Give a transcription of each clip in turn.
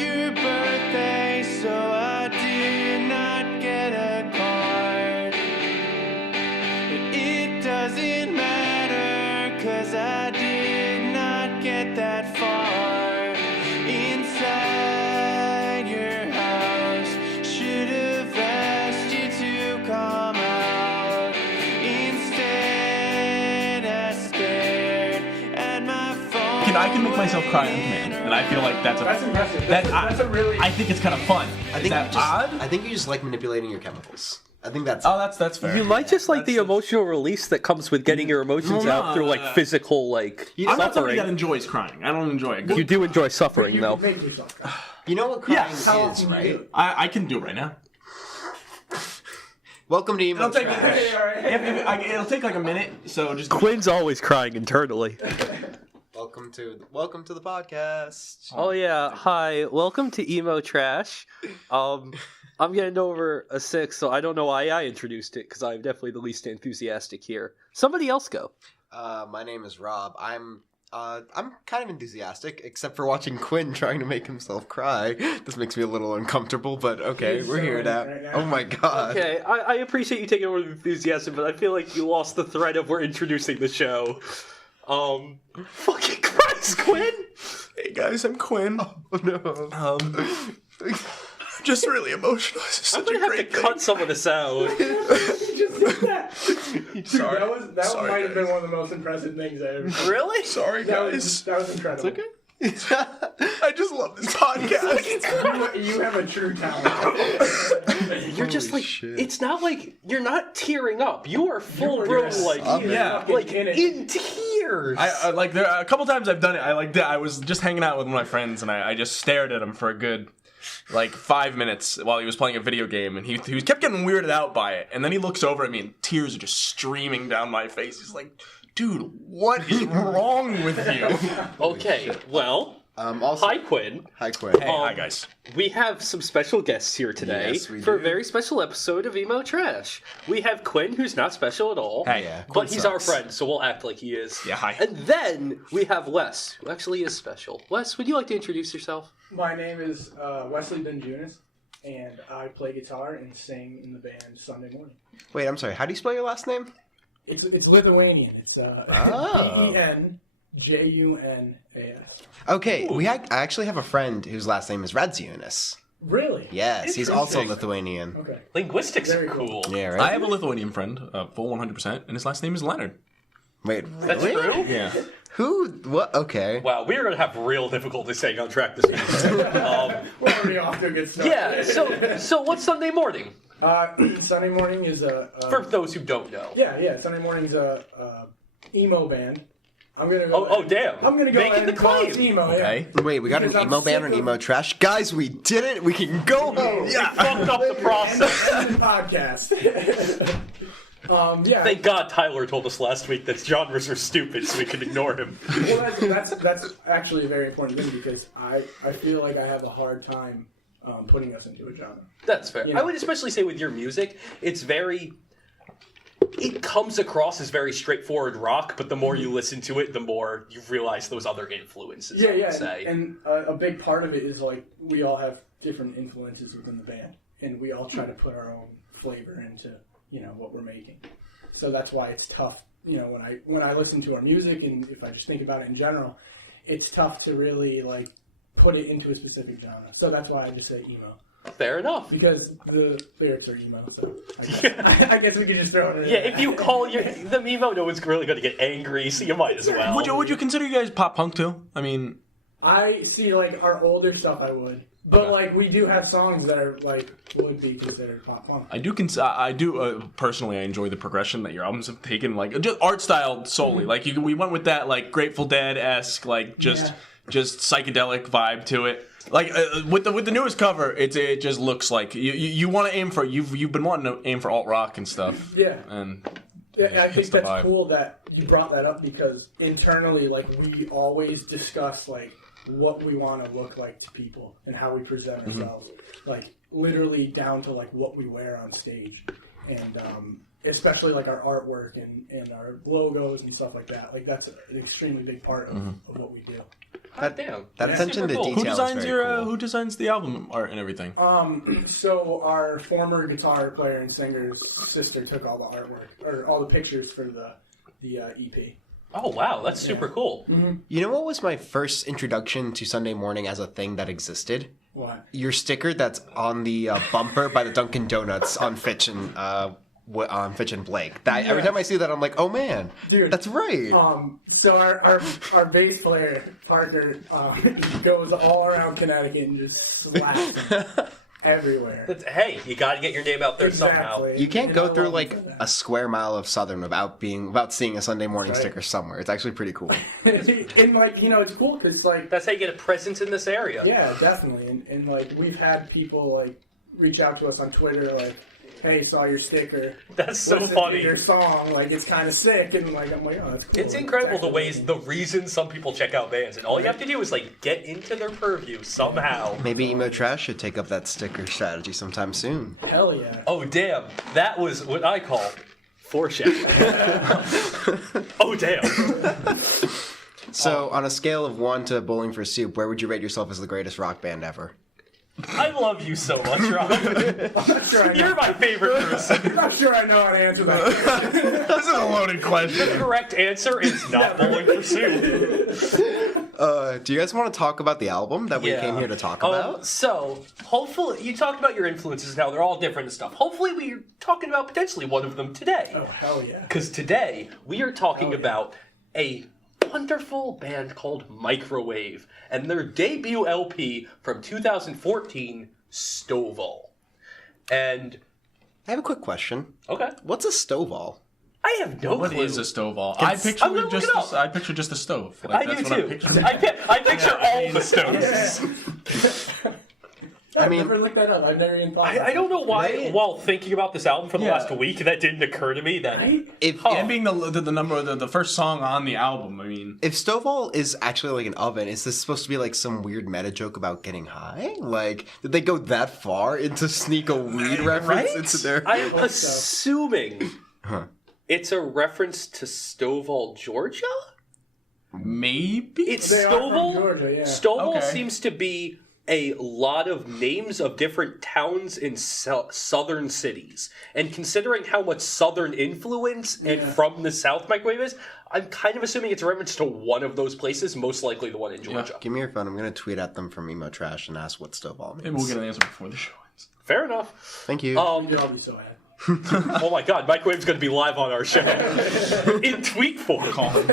your birthday, so I did not get a card. But it doesn't matter, 'cause I did not get that far. Inside your house, should have asked you to come out. Instead, I stared at my phone. I can make myself cry on command, and I feel like that's impressive. That's a really. I think it's kind of fun. I think you just like manipulating your chemicals. I think that's. Oh, that's fair. You might just like the emotional release that comes with getting your emotions out through like physical like I'm not somebody suffering. that enjoys crying. I don't enjoy it. You do enjoy suffering though. Make yourself cry. You know what crying How is, often do you right? do it? I can do it right now. Welcome to Emo It'll take, Trash. it'll take like a minute, so just. Quinn's always crying internally. Welcome to the podcast. Oh yeah, hi. Welcome to Emo Trash. I'm getting over a 6, so I don't know why I introduced it because I'm definitely the least enthusiastic here. Somebody else go. My name is Rob. I'm kind of enthusiastic, except for watching Quinn trying to make himself cry. This makes me a little uncomfortable, but okay, He's we're so here in now. it right now. Oh my god. Okay, I appreciate you taking over the enthusiasm, but I feel like you lost the thread of we're introducing the show. Fucking Christ, Quinn! Hey guys, I'm Quinn. Oh no. Just really emotional. This is I'm such a gonna have to great thing. cut some of this out. You just did that. Dude, Sorry. that Sorry, might have been guys. one of the most impressive things I ever did. Really? Sorry, That guys. was incredible. It's okay. I just love this podcast. You have a true talent. You're just like, shit. it's not like, you're not tearing up. You are full You're blown, just- like, yeah. like in it. in tears. I like there a couple times I've done it. I was just hanging out with one of my friends and I just stared at him for a good like 5 minutes while he was playing a video game and he kept getting weirded out by it. And then he looks over at me and tears are just streaming down my face. He's like, "Dude, what is wrong with you?" Okay, well, Also, hi, Quinn. Hi, Quinn. Hey, hi guys. We have some special guests here today Yes, we for a do. very special episode of Emo Trash. We have Quinn, who's not special at all, Hey, Yeah, but Quinn he's our sucks. friend, so we'll act like he is. Yeah, hi. And then we have Wes, who actually is special. Wes, would you like to introduce yourself? My name is Wesley Benjunis, and I play guitar and sing in the band Sunday Morning. Wait, I'm sorry. How do you spell your last name? It's Lithuanian. It's Oh. Benjunas. Okay, I actually have a friend whose last name is Radziunas. Really? Yes, he's also Interesting. Lithuanian. Okay. Linguistics Very are cool. cool. Yeah, right? I have a Lithuanian friend, full 100%, and his last name is Leonard. Wait, That's really? true? Yeah. Who? What? Okay. Wow, we are going to have real difficulty staying on track this week. We're already off to a good start. Yeah, so what's Sunday morning? Sunday Morning is a For those who don't know. yeah. Sunday Morning's a emo band. I'm gonna go. Oh, damn. I'm gonna go Making ahead the and call it claim. emo. Okay. Wait, we got an Because I'm emo band or an sick emo of- trash? Guys, we did it! We can go home! We fucked up the process. End the podcast. Yeah. Thank God Tyler told us last week that genres are stupid so we can ignore him. Well, that's actually a very important thing because I feel like I have a hard time putting us into a genre. That's fair. You know. I would especially say with your music, it comes across as very straightforward rock, but the more you listen to it, the more you realize those other influences, I would say. And a big part of it is like we all have different influences within the band, and we all try to put our own flavor into what we're making. So that's why it's tough. When I listen to our music, and if I just think about it in general, it's tough to really like put it into a specific genre. So that's why I just say emo. Fair enough. Because the lyrics are emo, so I guess we could just throw it in. Yeah, if you call them emo, no one's really going to get angry, so you might as well. Would you consider you guys pop punk too? I mean, I see, like, our older stuff I would. But, Okay. like, we do have songs that are, like, would be considered pop punk. I do personally. I enjoy the progression that your albums have taken, like just art style solely. Like we went with that like Grateful Dead esque, like just psychedelic vibe to it. Like with the newest cover, it just looks like you want to aim for you've been wanting to aim for alt rock and stuff. Yeah. And Yeah, I hits think the that's vibe. cool that you brought that up because internally, like, we always discuss, like, what we want to look like to people and how we present ourselves. Like, literally down to, like, what we wear on stage. And especially, like, our artwork and our logos and stuff like that. Like, that's an extremely big part of what we do. God damn. That That's attention super to cool. detail. Who designs is your very cool. Who designs the album art and everything? So our former guitar player and singer's sister took all the artwork or all the pictures for the EP. Oh, wow. That's super cool. You know what was my first introduction to Sunday morning as a thing that existed? What? Your sticker that's on the bumper by the Dunkin' Donuts on Fitch and Blake. That every time I see that, I'm like, oh man, Dude. that's right. So our bass player Parker goes all around Connecticut and just slaps them everywhere. Hey, you got to get your name out there somehow. You can't And go I through love like him for that. a square mile of Southern without seeing a Sunday morning That's right. sticker somewhere. It's actually pretty cool. And like it's cool because like That's how you get a presence in this area. yeah, definitely. And like we've had people like reach out to us on Twitter like, hey, saw your sticker. That's so Listen to funny. your song, like it's kind of sick, and like I'm like, oh, that's cool. It's incredible the reason some people check out bands, and all you have to do is like get into their purview somehow. Maybe Emo Trash should take up that sticker strategy sometime soon. Hell yeah. Oh damn, that was what I call foreshadowing. Oh damn. So, on a scale of 1 to Bowling for Soup, where would you rate yourself as the greatest rock band ever? I love you so much, Rob. I'm not sure I know, You're my favorite person. I'm not sure I know how to answer that. This is a loaded The question. correct answer is not Bowling for Soup. Do you guys want to talk about the album that we came here to talk about? So, hopefully, you talked about your influences now. They're all different and stuff. Hopefully, we're talking about potentially one of them today. Oh hell yeah. Because today, we are talking about a wonderful band called Microwave and their debut LP from 2014, Stovall. And, I have a quick question. okay, What's a Stovall? I have no What clue. is a Stovall? I'm gonna look it up. I picture just a stove. Like, I do that's what too. I picture. I picture all the stoves. I've mean- never looked that up. I've never even thought. I don't know why, while thinking about this album for the Yeah. last week, that didn't occur to me. That Right? If And being the first song on the album, I mean, if Stovall is actually like an oven, is this supposed to be like some weird meta joke about getting high? Like, did they go that far into sneak a weed reference into their? I am hope so. assuming it's a reference to Stovall, Georgia. maybe It's They are from Stovall. Georgia, yeah. Stovall Okay. seems to be a lot of names of different towns in southern cities. And considering how much southern influence and from the South Microwave is, I'm kind of assuming it's a reference to one of those places, most likely the one in Georgia. Give me your phone. I'm gonna tweet at them from Emo Trash and ask what Stovall means. maybe we'll get an answer before the show ends. Fair enough. Thank you. I'll be so happy. Oh my god, Microwave's going to be live on our show. In tweet form. Call him.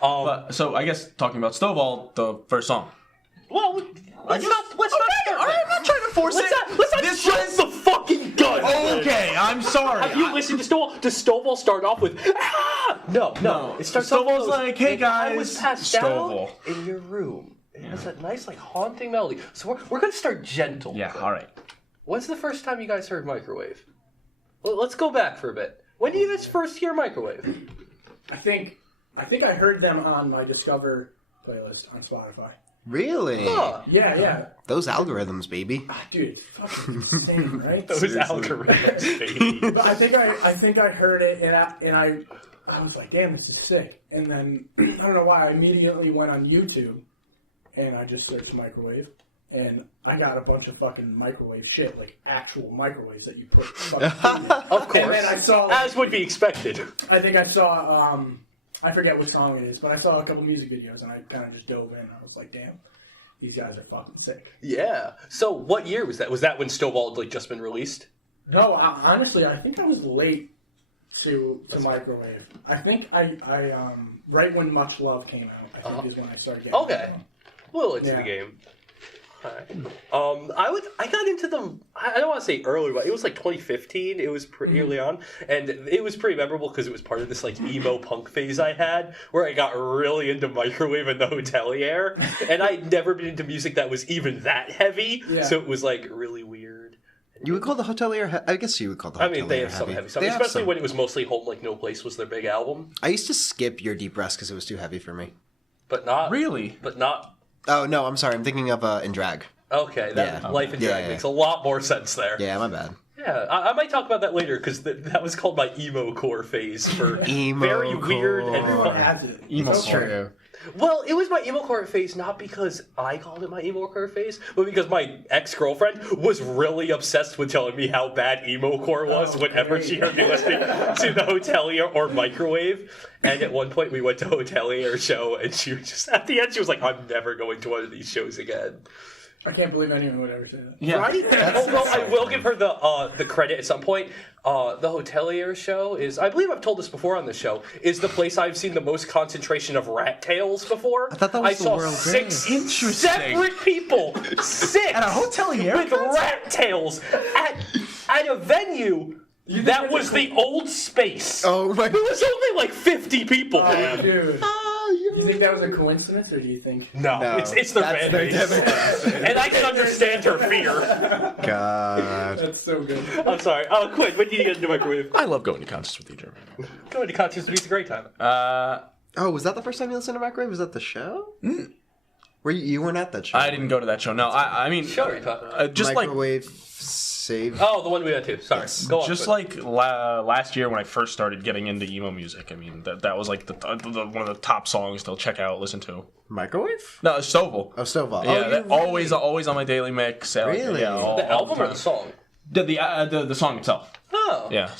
But, so I guess talking about Stovall, the first song. Well, let's not start there. I'm not trying to force Let's not This jump was- the fucking gun. Okay, I'm sorry. Have you listened to Stovall? Does Stovall start off with ah? No. It starts off Stovall's with, like, "Hey, "If I was guys." passed Stovall. down in your room. It has that nice, like, haunting melody. So we're going to start gentle. Yeah, all right. When's the first time you guys heard Microwave? Well, let's go back for a bit. When did you guys first hear Microwave? I think I heard them on my Discover playlist on Spotify. Really? Huh. Yeah. Those algorithms, baby. Dude, it's fucking insane, right? Those algorithms, baby. But I think I heard it and I was like, damn, this is sick. And then I don't know why I immediately went on YouTube and I just searched Microwave and I got a bunch of fucking microwave shit, like actual microwaves that you put fucking food in. Of course. And then I saw As would be expected. I think I saw I forget what song it is, but I saw a couple music videos and I kind of just dove in. I was like, damn, these guys are fucking sick. Yeah. So what year was that? Was that when Stovall had like just been released? No, honestly, I think I was late to Microwave. I think I right when Much Love came out, I think is when I started getting Okay. into them. Well, into Yeah. the game. Alright. I got into them. I don't want to say early, but it was like 2015. It was pretty early on, and it was pretty memorable because it was part of this like emo punk phase I had, where I got really into Microwave and the Hotelier, and I'd never been into music that was even that heavy. Yeah. So it was like really weird. You would call the Hotelier. I guess you would call the Hotelier. I mean, they have some heavy stuff, They have especially some. when it was mostly Home Like No Place was their big album, I used to skip Your Deep Rest because it was too heavy for me. but not Really? But not. Oh no, I'm sorry. I'm thinking of In Drag. Okay, that Yeah. Life in Yeah, Drag yeah. makes a lot more sense there. Yeah, my bad. Yeah, I might talk about that later because that was called my emo core phase for Emo very weird and core. Everyone fun. has it. Emo It's core. true. Well, it was my emo-core phase, not because I called it my emo-core phase, but because my ex-girlfriend was really obsessed with telling me how bad emo-core was whenever she heard me listening to the Hotelier or Microwave. And at one point we went to Hotelier show, and she was just, at the end, she was like, I'm never going to one of these shows again. I can't believe anyone would ever say that. Yeah. Right? Although I will give her the credit at some point. The Hotelier show is, I believe I've told this before on the show, is the place I've seen the most concentration of rat tails before. I thought that was I the saw world 6 Interesting. separate people, 6 At a Hotelier with rat tails at a venue that was the old space. Oh my There was only like 50 people. Oh, dude. Do you think that was a coincidence, or do you think... No, it's the That's fan their base. demographic. And I can understand her fear. God. That's so good. I'm sorry. Oh, Quinn, when did you get into microwave? I love going to concerts with you, Jeremy. Going to concerts to be a great time. Oh, was that the first time you listened to Microwave? Was that the show? Were you weren't at that show? I didn't go to that show. No, I mean, Show are you talking about? just like Microwave save. Oh, the one we went to. Sorry. Go on. just Quinn. like last year when I first started getting into emo music. I mean, that was like the one of the top songs to check out, listen to. Microwave? No, it's Stovall. Oh, Stovall. Yeah, Oh, that always on my daily mix. Really? Yeah, all the the album or time. the song? The song itself. Oh. Yeah.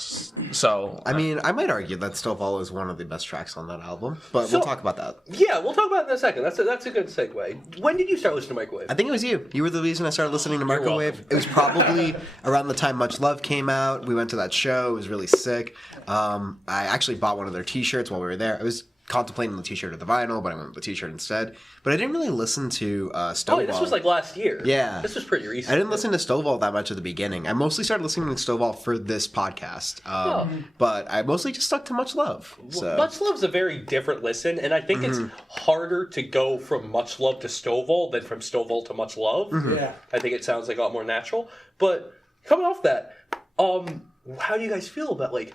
So I mean, I might argue that Stovall is one of the best tracks on that album, but So- we'll talk about that. Yeah, we'll talk about it in a second. That's a good segue. When did you start listening to Microwave? I think it was you. You were the reason I started listening to You're Microwave. welcome. It was probably around the time Much Love came out. We went to that show. It was really sick. I actually bought one of their T-shirts while we were there. I was contemplating the T-shirt or the vinyl, but I went with the T-shirt instead. But I didn't really listen to Stovall. Oh, this was like last year. Yeah. This was pretty recent. I didn't listen to Stovall that much at the beginning. I mostly started listening to Stovall for this podcast. But I mostly just stuck to Much Love. So. Much Love's a very different listen, and I think it's harder to go from Much Love to Stovall than from Stovall to Much Love. Yeah. I think it sounds like a lot more natural. But coming off that, how do you guys feel about like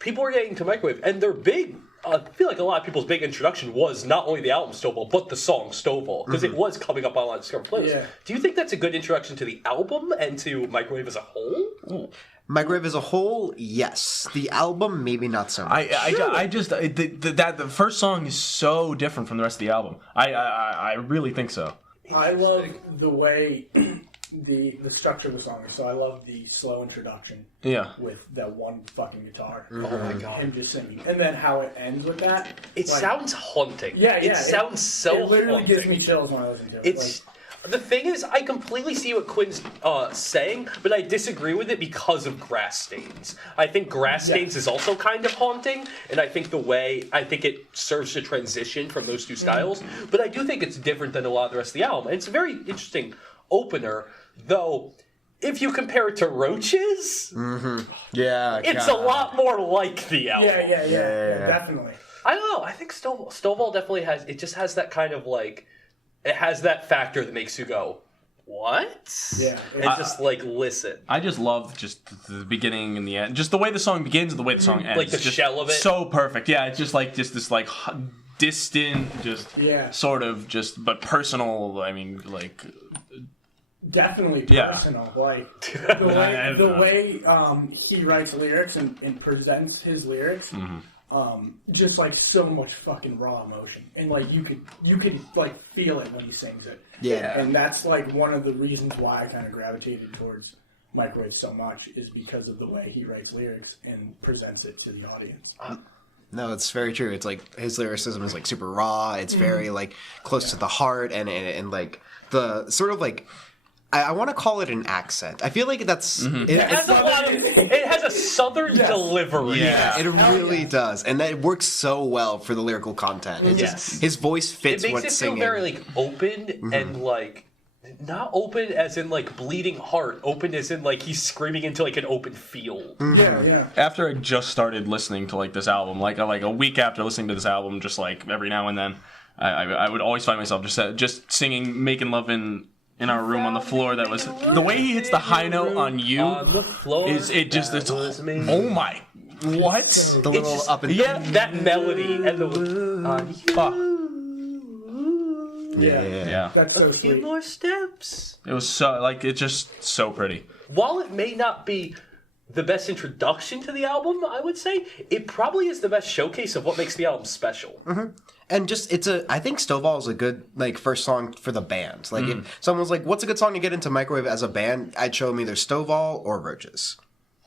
people are getting to Microwave and they're big? I feel like a lot of people's big introduction was not only the album Stovall, but the song Stovall, because it was coming up on a lot of Discover playlists. Yeah. Do you think that's a good introduction to the album and to Microwave as a whole? Microwave as a whole, yes. The album, maybe not so much. The first song is so different from the rest of the album. I really think so. I love the way the structure of the song is. So I love the slow introduction Yeah. with that one fucking guitar. Oh my god. Him just singing. And then how it ends with that. It like, sounds haunting. Yeah, It yeah. sounds so It literally haunting. gives me chills when I listen to it. It's the thing is, I completely see what Quinn's saying, but I disagree with it because of Grass Stains. I think Grass Stains is also kind of haunting, and I think it serves to transition from those two styles. But I do think it's different than a lot of the rest of the album. It's a very interesting opener, though. If you compare it to Roaches, Yeah, it's a lot more like the album. yeah, definitely. I don't know. I think Stovall definitely has. It just has that kind of like. It has that factor that makes you go, "What?" Yeah. And just like listen. I just love just the beginning and the end. Just the way the song begins and the way the song ends. Like the Just shell of it? So perfect. Yeah, it's just like this like distant, just Yeah. sort of just but personal. I mean, like Definitely Yeah. personal. Like I the don't way he writes lyrics and presents his lyrics, just like so much fucking raw emotion, and like you could like feel it when he sings it. Yeah. And that's like one of the reasons why I kind of gravitated towards Microwave so much is because of the way he writes lyrics and presents it to the audience. No, it's very true. It's like his lyricism is like super raw. It's very like close to the heart and like the sort of like I want to call it an accent. I feel like that's It has a southern delivery. Yeah. it really does, and that works so well for the lyrical content. It's just his voice It fits makes what's it feel singing. very like open and like not open as in like bleeding heart. Open as in like he's screaming into like an open field. Yeah. after I just started listening to like this album, like a week after listening to this album, just like every now and then, I would always find myself just singing "Making Love in our room on the floor." That was the way he hits the high note on "You" On the floor. is it just that it's was me. oh my what The little just- up and yeah That melody and the fuck. yeah. That's so few sweet. more steps. It was so like it's just so pretty. While it may not be the best introduction to the album, I would say. It probably is the best showcase of what makes the album special. And just I think Stovall is a good like first song for the band. Like if someone was like, "What's a good song to get into Microwave as a band?" I'd show them either Stovall or Roaches.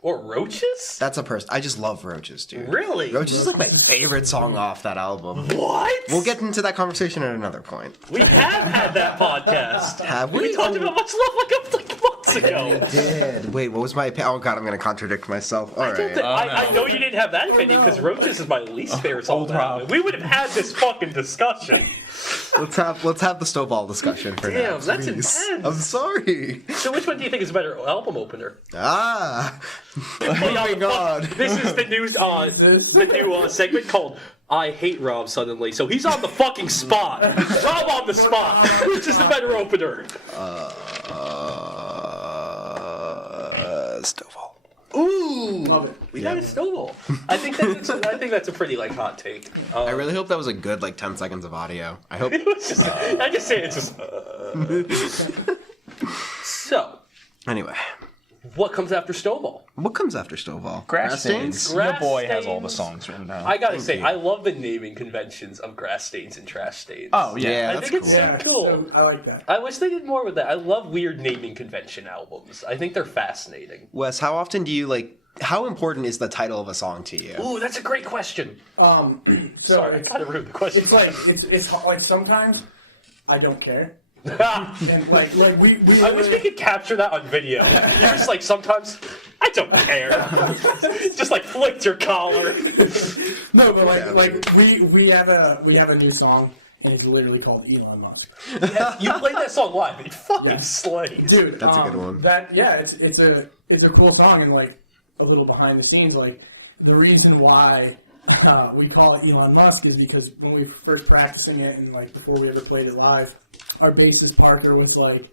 Or Roaches? That's a person. I just love Roaches, dude. Really? Roaches is like my favorite song off that album. What? We'll get into that conversation at another point. We have had that podcast. Have We we? talked about Much Love like months ago. Did. Wait, what was my opinion? Oh god, I'm gonna contradict myself. All right. I know you didn't have that opinion because Roaches is my least favorite song. Old Rob. We would have had this fucking discussion. Let's have the Stovall discussion for now. Damn, that's please. intense. I'm sorry. So which one do you think is a better album opener? Oh my god. This is the new segment called I Hate Rob Suddenly. So he's on the fucking spot. Rob on the spot. Which is the better opener? Stovall. Ooh, Love it. we got a Stovall. I think that's a pretty like hot take. I really hope that was a good like 10 seconds of audio. I hope. I just say it's just. So, Anyway, what comes after Stovall? what comes after Stovall? Grass Stains. Grass Your boy has all the Stains. songs written down. I gotta say, you. I love the naming conventions of Grass Stains and Trash Stains. Oh, yeah. Yeah, I that's think it's cool. so cool. So I like that. I wish they did more with that. I love weird naming convention albums. I think they're fascinating. Wes, how often do you like? How important is the title of a song to you? Ooh, that's a great question. So Sorry, I it's, kind of ruined the question. it's like it's like sometimes I don't care. And like we I wish we could capture that on video. You're just like, sometimes I don't care. Just like flicked your collar. no, but like we have a new song and it's literally called Elon Musk. You played that song live. It fucking Yeah. slays. Dude, That's a good one. It's a cool song, and like a little behind the scenes, like the reason why we call it Elon Musk is because when we were first practicing it and like before we ever played it live, our bassist Parker was like,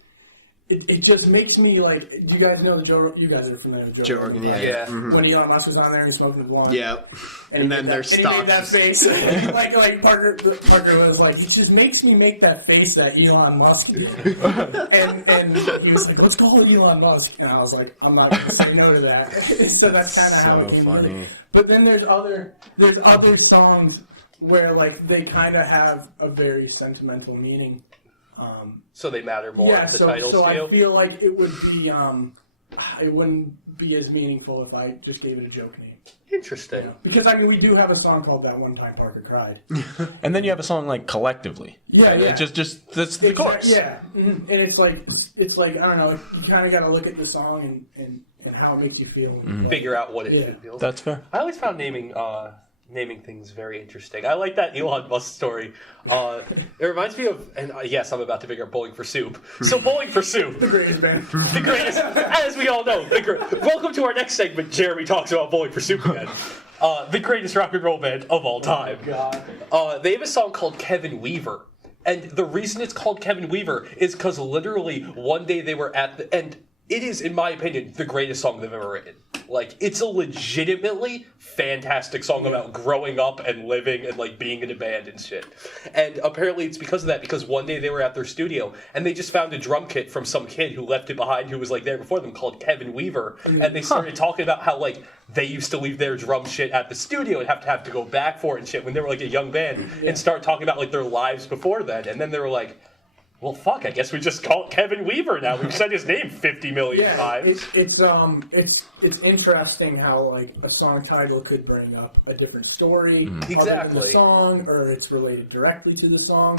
it just makes me like, you guys know you guys are familiar with Joe Rogan, yeah. Yeah. Mhm. When Elon Musk was on there and smoking the blunt. Yep. And And then he their made that, and he made that stocks. face. like Parker was like, it just makes me make that face that Elon Musk did. and he was like, let's call it Elon Musk. And I was like, I'm not going to say no to that. So that's kind of how it So came funny. together. But then there's other songs where like they kind of have a very sentimental meaning. So they matter more Yeah, than the so titles do. I feel like it would be it wouldn't be as meaningful if I just gave it a joke name. Interesting. You know? Because I mean, we do have a song called "That One Time Parker Cried." And then you have a song like Collectively. Yeah, And yeah. it just that's the chorus. Yeah, and it's like I don't know. You kind of got to look at the song and how it makes you feel. Figure out what it Yeah. feels. That's fair. I always found naming things very interesting. I like that Elon Musk story. It reminds me of, and yes, I'm about to figure out Bowling for Soup. So Bowling for Soup, The greatest band. the greatest, as we all know. Welcome to our next segment. Jeremy talks about Bowling for Soup again. The greatest rock and roll band of all time. God. They have a song called Kevin Weaver. And the reason it's called Kevin Weaver is because literally one day they were at the end. It is, in my opinion, the greatest song they've ever written. Like, it's a legitimately fantastic song about growing up and living and, like, being in a band and shit. And apparently it's because of that, because one day they were at their studio and they just found a drum kit from some kid who left it behind who was, like, there before them called Kevin Weaver. And they started talking about how, like, they used to leave their drum shit at the studio and have to go back for it and shit when they were, like, a young band and start talking about, like, their lives before then. And then they were like, well, fuck, I guess we just call it Kevin Weaver now. We've said his name 50 million Yeah, times. it's interesting how like a song title could bring up a different story other than Exactly. the song, or it's related directly to the song.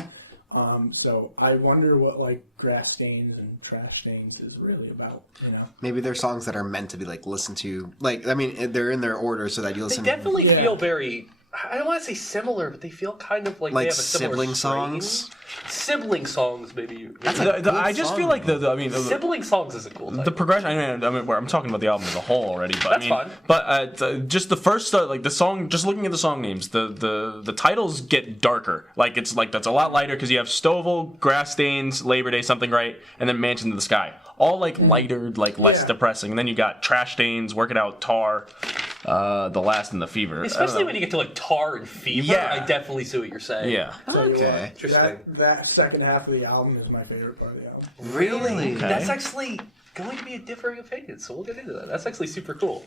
So I wonder what like Grass Stains and Trash Stains is really about. You know, Maybe they're songs that are meant to be like listened to. Like, I mean, they're in their order so that you They listen. definitely Yeah. feel very, I don't want to say similar, but they feel kind of like they have a similar sibling strain. songs. Sibling songs, maybe. I just feel like I mean, Sibling songs is a cool title. the progression. I mean, I'm talking about the album as a whole already, but That's I mean, fine. But just the first, like the song, just looking at the song names, the titles get darker. Like it's like that's a lot lighter because you have Stovall, Grass Stains, Labor Day, Something Right, and then Mansion to the Sky. All like lighter, like less Yeah. depressing. And then you got Trash Stains, Work It Out, Tar. The Last and the Fever. Especially when you get to like Tar and Fever, Yeah. I definitely see what you're saying. Yeah. Tell you Okay. what, Interesting. That second half of the album is my favorite part of the album. Really? Okay. That's actually going to be a differing opinion, so we'll get into that. That's actually super cool.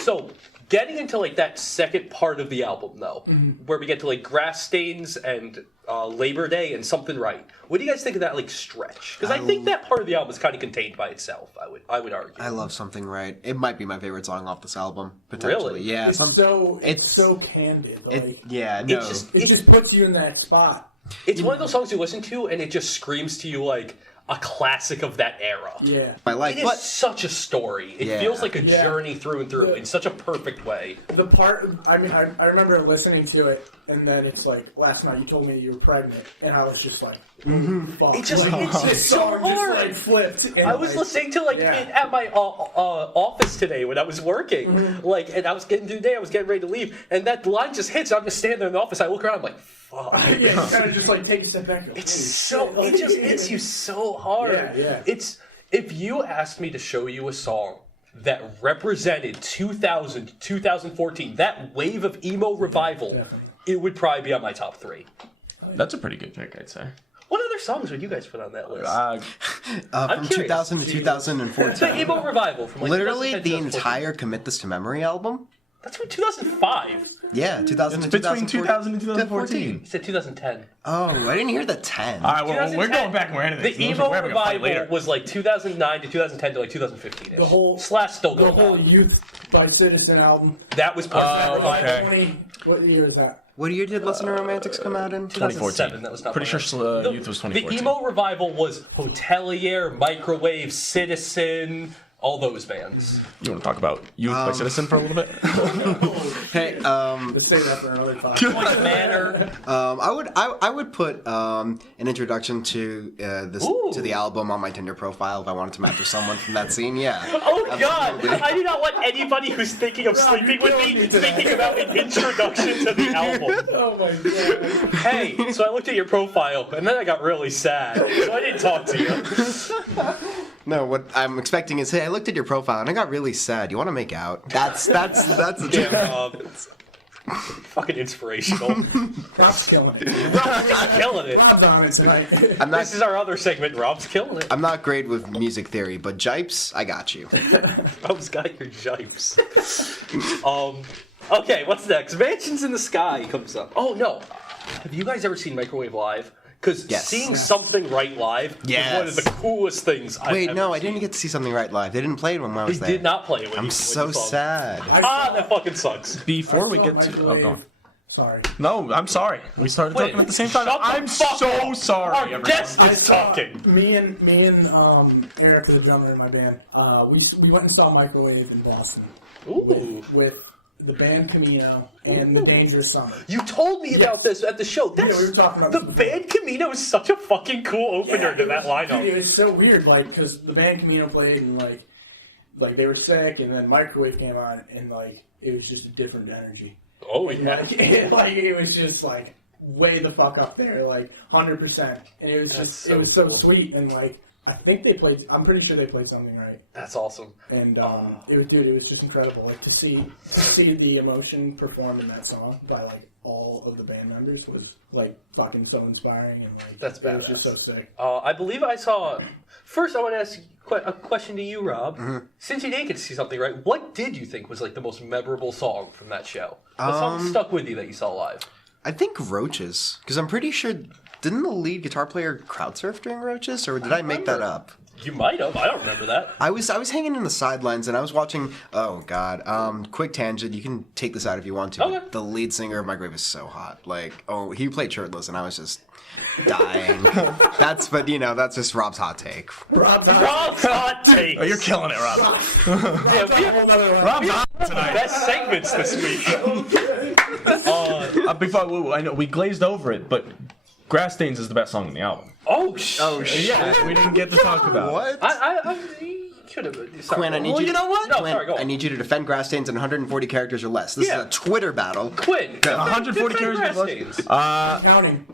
So, getting into like that second part of the album, though, where we get to like Grass Stains and Labor Day and Something Right. What do you guys think of that like stretch? Because I think that part of the album is kind of contained by itself. I would argue. I love Something Right. It might be my favorite song off this album, potentially. Really? Yeah. It's so candid. Like, yeah, no. it just puts you in that spot. It's one of those songs you listen to and it just screams to you like a classic of that era. Yeah. I like, It is but such a story. It Yeah. feels like a Yeah. journey through and through Yeah. in such a perfect way. The part, I mean, I remember listening to it, and then it's like, last night you told me you were pregnant, and I was just like, fuck. It just Like, hits you this so song hard. just like flipped. And I was listening to Yeah. it at my office today when I was working, and I was getting through the day. I was getting ready to leave, and that line just hits. I'm just standing there in the office. I look around. I'm like, "Fuck!" Yeah, you kind of just like take a step back. Go, It's "Holy so. shit." It just hits you so hard. Yeah. It's if you asked me to show you a song that represented 2000 2014, that wave of emo revival, Definitely. it would probably be on my top 3. That's a pretty good pick, I'd say. What other songs would you guys put on that list? from curious. 2000 to The 2014. emo revival from like Literally 2010, the 2014. entire Commit This to Memory album? That's from 2005. Yeah, 2000 It's to between 2000 and 2014. 2014. You said 2010. Oh, I didn't hear the 10. All right, well, we're 2010, going back more into this. The emo We're having a fight revival later. was like 2009 to 2010 to like 2015. The whole still the going whole on. Youth by Citizen album. That was part of that revival. okay. 20, what year is that? What year did Listen to Romantics come out in? 2007. That was not Pretty part sure of it. Youth was The 2014. emo revival was Hotelier, Microwave, Citizen, all those bands. You want to talk about Youth by Citizen for a little bit? Hey, Let's say that for another time. Point Manor. I would put an introduction to this Ooh. to the album on my Tinder profile if I wanted to match with someone from that scene. Yeah. Oh God! I do not want anybody who's thinking of sleeping with me thinking about an introduction to the album. Oh my god. Hey, so I looked at your profile and then I got really sad. So I didn't talk to you. No, what I'm expecting is, hey, I looked at your profile and I got really sad. You want to make out? That's a joke. Fucking inspirational. Rob's killing it. Rob's killing it. Rob's on it tonight. This is our other segment. Rob's killing it. I'm not great with music theory, but Jipes, I got you. Rob's got your jipes. Okay, what's next? Mansions in the Sky comes up. Oh no, have you guys ever seen Microwave live? Because Yes. seeing Something Right live Yes. was one of the coolest things I've Wait, ever no, I seen. didn't get to see Something Right live. They didn't play it when I was They there. did not play it. When I'm you so you saw sad. That fucking sucks. Before we I get saw to... Oh, Microwave. go on. Sorry. No, I'm sorry. We started Wait, talking at the same time. shut the I'm fuck so up. sorry, Our everyone. guest I is saw- talking. Me and Eric, the drummer in my band, we went and saw Microwave in Boston Ooh. with the band Camino and the Dangerous Summer. You told me about this at the show. That's, we were talking about the this before. band Camino is such a fucking cool opener to it that was, lineup. Dude, it was so weird, like, because the band Camino played and like they were sick, and then Microwave came on, and like it was just a different energy. Oh And, yeah. it was just like way the fuck up there, like 100%, and it was That's just so it was so cool. sweet, and like I think they played. I'm pretty sure they played Something Right. That's awesome. And it was just incredible. Like to see the emotion performed in that song by like all of the band members was like fucking so inspiring, and like That's it was badass. just so sick. I believe I saw. First, I want to ask a question to you, Rob. Mm-hmm. Since you didn't get to see Something Right, what did you think was like the most memorable song from that show? What song stuck with you that you saw live? I think Roaches, because I'm pretty sure, didn't the lead guitar player crowd surf during Roaches, or did I make that up? You might have. I don't remember that. I was hanging in the sidelines and I was watching. Oh God! Quick tangent. You can take this out if you want to. Okay. But the lead singer of Microwave is so hot. Like, oh, he played shirtless and I was just dying. That's just Rob's hot take. Rob's hot takes. Oh, you're killing it, Rob. Yeah, we have Rob's on tonight. best segments this week. Big fuck. I know we glazed over it, but Grass Stains is the best song on the album. Oh shit! Yeah, we didn't get to talk about it. What? I could have. Quinn, I need well, you. you know what? No, Quinn, sorry. Go on. I need you to defend Grass Stains in 140 characters or less. This Yeah. is a Twitter battle. Quinn. 140 defend characters Grass plus? Stains. counting.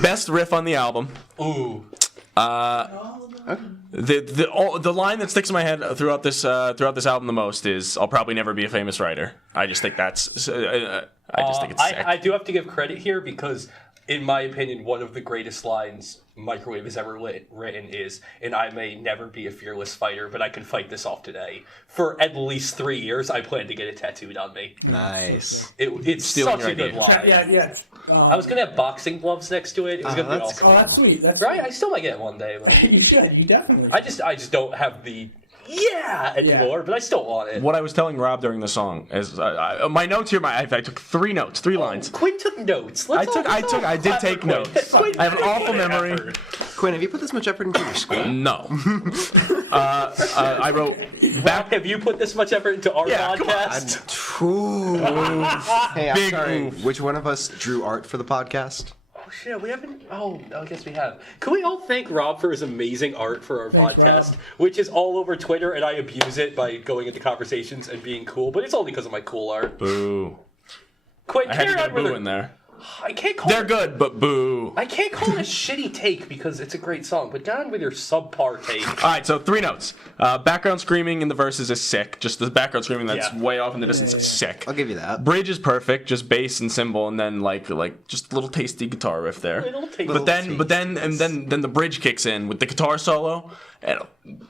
Best riff on the album. Ooh. The line that sticks in my head throughout this album the most is "I'll probably never be a famous writer." I just think that's I just think it's sick. I do have to give credit here because, in my opinion, one of the greatest lines Microwave has ever written is, "And I may never be a fearless fighter, but I can fight this off today." For at least 3 years, I plan to get it tattooed on me. Nice. It's Stealing such a your good idea. line. Yeah. I was gonna have boxing gloves next to it. It was gonna be that's awesome. Oh, that's sweet. That's Right? I still might get it one day. But You should. You definitely. I just don't have the anymore, but I still want it. What I was telling Rob during the song is my notes here. I took 3 notes, 3 lines. Quinn took notes. I did take notes. I have an awful memory. Quinn, have you put this much effort into your school? No. I wrote back. Have you put this much effort into our Yeah, come podcast? Ooh. Hey, I'm Big sorry. oof. Which one of us drew art for the podcast? Oh shit, we haven't. Oh, I guess we have. Can we all thank Rob for his amazing art for our podcast, Rob. which is all over Twitter, and I abuse it by going into conversations and being cool, but it's only because of my cool art. Boo. Quinn, I had to carry get a on with boo it. in there. I can't call They're it. good, but boo. I can't call it a shitty take because it's a great song, but get on with your subpar take. All right, so 3 notes. Background screaming in the verses is sick. Just the background screaming that's Yeah. way off in the distance is sick. I'll give you that. Bridge is perfect, just bass and cymbal, and then like just a little tasty guitar riff there. Little tasty. But then the bridge kicks in with the guitar solo, and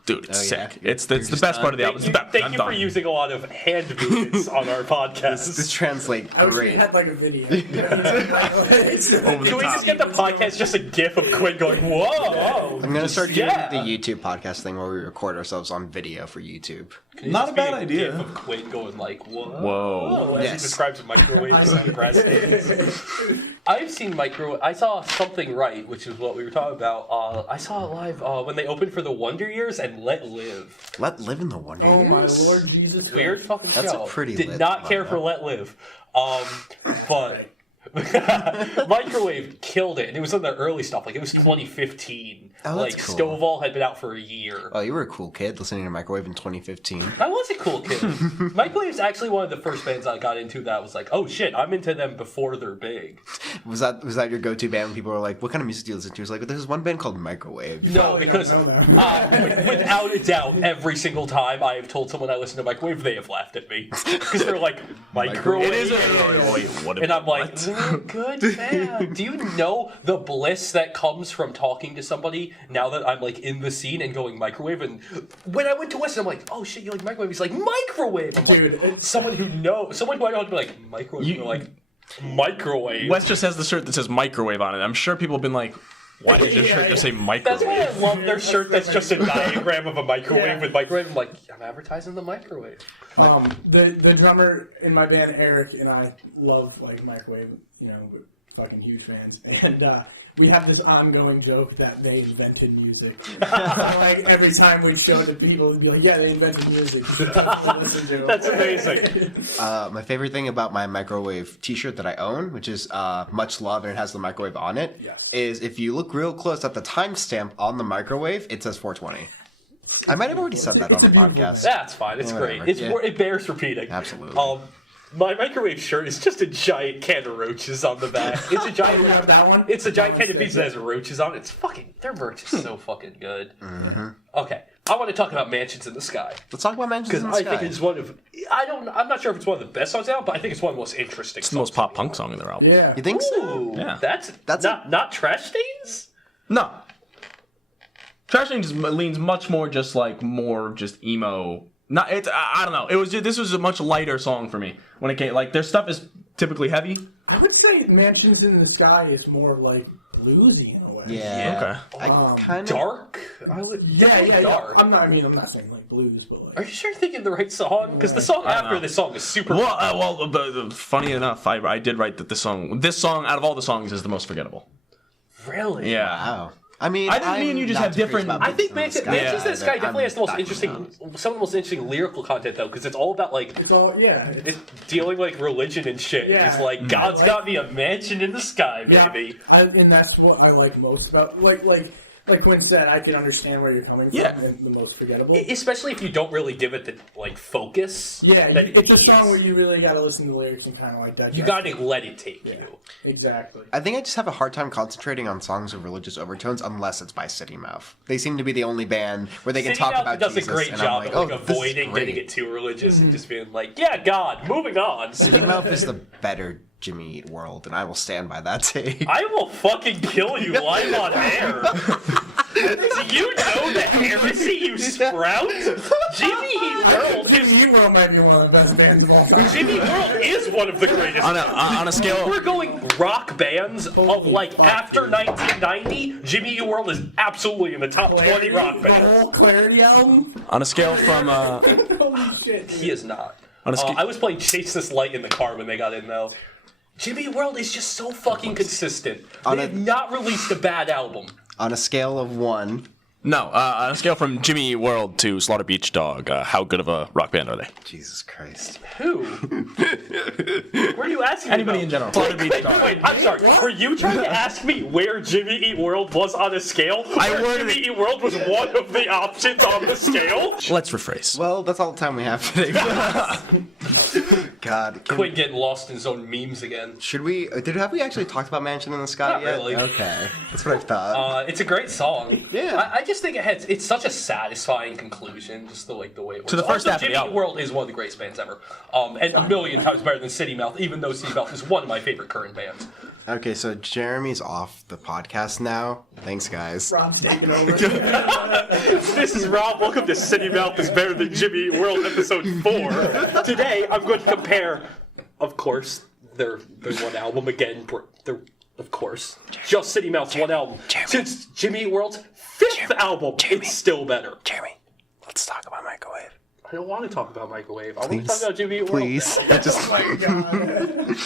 dude, it's Oh, yeah. sick. It's the best part of the album. It's the best. Thank I'm you for done. using a lot of hand movements on our podcast. This translates I wish we great. had like a video. Over the Can we top. just get the podcast just a gif of Quinn going, whoa? I'm gonna start doing yeah. the YouTube podcast thing where we record ourselves on video for YouTube. Can it Not just a be bad idea. GIF of Quinn going like, whoa, Whoa. as Yes. he describes microwaves and grass stations. I've seen microwave. I saw Something Right, which is what we were talking about. I saw it live when they opened for the Wonder Years and Let Live. Let live in the Wonder Oh my Years. Lord Jesus! Weird fucking That's a show. pretty Did lit not care lineup. for Let Live. But Microwave killed it, and it was in the early stuff. Like it was 2015. Oh, like that's cool. Stovall had been out for a year. Oh, you were a cool kid listening to Microwave in 2015. I was a cool kid. Microwave's actually one of the first bands I got into that was like, oh shit, I'm into them before they're big. Was that your go-to band when people were like, "What kind of music do you listen to?" It was like, "There's one band called Microwave." No, because know that. without a doubt, every single time I have told someone I listen to Microwave, they have laughed at me because they're like, Microwave. It is wait, what? And I'm like, what? good man. Do you know the bliss that comes from talking to somebody now that I'm like in the scene and going Microwave? And when I went to Weston, I'm like, oh shit, you like Microwave? He's like, Microwave. I'm like, Dude, it's- someone who I know would be like, Microwave. You- You're like, Microwave. Wes just has the shirt that says microwave on it. I'm sure people have been like, why does your shirt just say That's microwave? why I love their shirt that's just a diagram of a microwave with microwave. I'm like, I'm advertising the microwave. The drummer in my band, Eric, and I love like Microwave. You know, we're fucking huge fans, and we have this ongoing joke that they invented music. Like every time we show it to people, we'd be like, "Yeah, they invented music." You should definitely listen to 'em. That's amazing. My favorite thing about my Microwave T-shirt that I own, which is Much Love and it has the microwave on it, Yes. is if you look real close at the timestamp on the microwave, it says 420. I might have already said that on the It's a beautiful podcast. That's fine. It's Yeah, great. whatever. It bears repeating. Absolutely. My Microwave shirt is just a giant can of roaches on the back. It's a giant. You have that one? It's a giant can of pizza that has roaches on it. It's fucking. Their merch is so fucking good. Okay, I want to talk about Mansions in the Sky Let's talk about Mansions because in the I Sky. think it's one of. I'm not sure if it's one of the best songs out, but I think it's one of the most interesting. It's the most pop punk song in their album. Yeah. You think so? Ooh, Yeah. that's That's not Trash Stains. No. Trash Thing just leans much more just like more just emo. Not it's I don't know. This was a much lighter song for me when it came. Like their stuff is typically heavy. I would say Mansions in the Sky is more like bluesy in a way. Yeah. Okay. I kind of. Dark. I would. Yeah. Dark. I'm not saying like blues, but like. Are you sure you're thinking the right song? Because the song I don't after know. this song is super. Well, funny enough, I did write that this song out of all the songs is the most forgettable. Really? Yeah. Wow. I mean, I think me and you just I'm have not too crazy different- about I think Mansions in Mansions the in the Sky definitely has the most I'm interesting, backing some of the most interesting lyrical content though, because it's all about like It's all, yeah. it's dealing like religion and shit. Yeah. It's like God's got me a mansion in the sky, baby. And that's what I like most about like like Quinn said, I can understand where you're coming from. Yeah. And the most forgettable. Especially if you don't really give it the focus. Yeah, that it's a needs. song where you really got to listen to the lyrics and kind of like that. You gotta let it take you. Exactly. I think I just have a hard time concentrating on songs with religious overtones unless it's by City Mouth. They seem to be the only band where they can City talk Mouth about does Jesus. a great and job I'm of like, like, oh, this is avoiding great. getting it too religious and just being like, yeah, God, moving on. City Mouth is the better Jimmy Eat World, and I will stand by that take. I will fucking kill you live on air. Do you know the heresy you sprout? Jimmy Eat World is Jimmy Eat World might be one of the best bands of all time. Jimmy Eat World is one of the greatest. On a scale, We're going rock bands of like after 1990. Jimmy Eat World is absolutely in the top 20 rock The bands. whole Clarity album? on a scale from Holy shit. He is not. On a I was playing Chase This Light in the car when they got in though. Jimmy Eat World is just so fucking consistent. They have not released a bad album. On a scale of 1, no, on a scale from Jimmy Eat World to Slaughter Beach Dog, how good of a rock band are they? Jesus Christ. Who? Were you asking Anybody me in about? general. Slaughter Beach Dog. Wait, I'm sorry. Were you trying to ask me where Jimmy Eat World was on a scale? Where worded Jimmy it- Eat World was one of the options on the scale? Let's rephrase. Well, that's all the time we have today. God. Quinn getting lost in his own memes again. Should we... have we actually talked about Mansion in the Sky Not yet? really. Okay. That's what I thought. It's a great song. Yeah. I just think it's such a satisfying conclusion, just the way it works. To the first also, half of the Jimmy Eat album. World is one of the greatest bands ever, and a million times better than City Mouth. Even though City Mouth is one of my favorite current bands. Okay, so Jeremy's off the podcast now. Thanks, guys. Rob's taking over. This is Rob. Welcome to City Mouth is Better Than Jimmy Eat World, episode 4. Today, I'm going to compare, of course, their one album again. Of course, just City Mouth's one album. Since Jimmy Eat World's 5th album, it's still better. Jeremy, let's talk about Microwave. I don't want to talk about Microwave. I want to talk about Jimmy Eat World. Please. I just... Oh my god.